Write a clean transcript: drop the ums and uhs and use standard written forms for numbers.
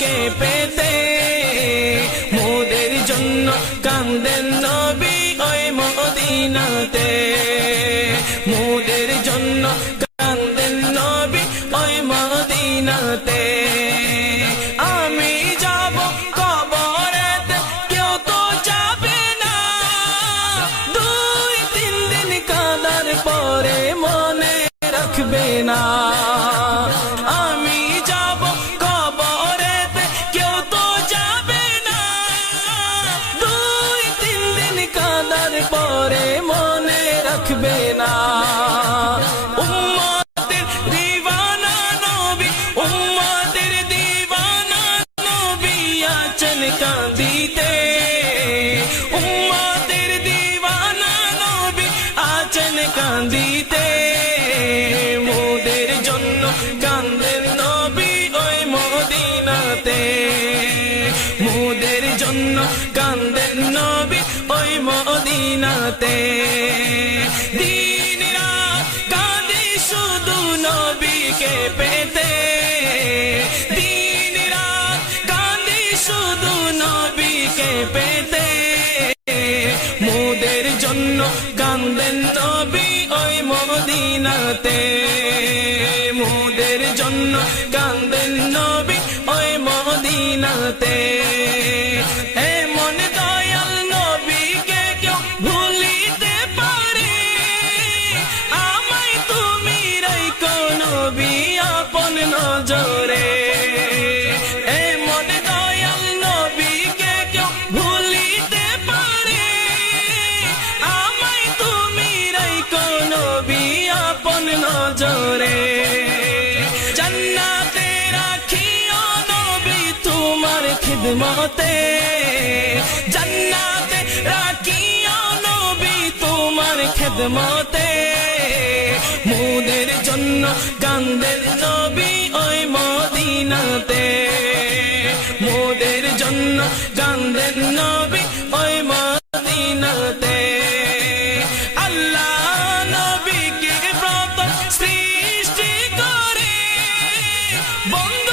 নবীকে পেতে মোদের জন্য কান্দেন নবী ওই মদিনাতে মোদের জন্য কান্দেন নবী ওই মদিনাতে আমি যাব কবরেতে কেউ তো যাবে না 2-3 দিন কাঁদার পরে মনে রাখবে না আমি যাব কবরেতে কেউ তো যাবে না 2-3 দিন কাঁদার পরে মনে রাখবে না উম্মতের দিওয়ানা নবী উম্মতের দিওয়ানা নবী আছেন কাঁদিতে উম্মতের দিওয়ানা নবী আছেন কাঁদিতে মোদের জন্য কান্দেন নবী ওই মদিনাতে মোদের জন্য কান্দেন নবী ওই মদিনাতে দিন রাত কাঁদি শুধু নবীকে পেতে দিন রাত কাঁদি শুধু নবীকে পেতে মোদের জন্য কান্দেন নবী ওই মদিনাতে মোদের জন্য কান্দেন নবী ওই মদিনাতে এমন দয়াল নবীকে কেউ ভুলিতে পারে আমায় তুমি রাখো নবী আপন নজরে এমন দয়াল নবীকে কেউ ভুলিতে পারে আমায় তুমি রাখো নবী আপন নজরে জান্নাতে রাখিও নবী তোমার খিদমতে জান্নাতে রাখিও নবী তোমার খিদমতে মোদের জন্য কান্দেন নবী ওই মদিনাতে মোদের জন্য কান্দেন নবী ওই মদিনাতে আল্লাহ নবীকে প্রথম সৃষ্টি করে বন্ধ